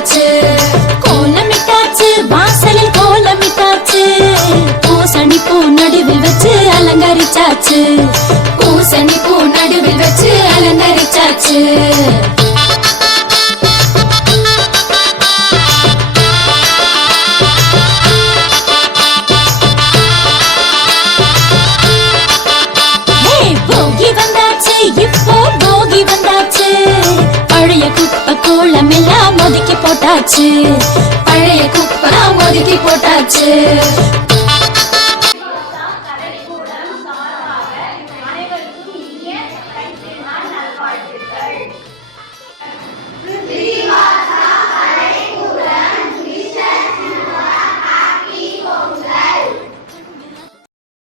போட்டாச்சு. கோலமிட்டாச்சு வாசலில் கோலமிட்டாச்சு. பூசணி பூ நடுவில் வச்சு அலங்கரிச்சாச்சு. பூசணி பூ நடுவில் வச்சு அலங்கரிச்சாச்சு. இப்போ போகி வந்தாச்சு. பழைய குப்பை கோலம் எல்லாம் ஒதுக்கி போட்டாச்சு. பழைய குப்பை ஒதுக்கி போட்டாச்சு.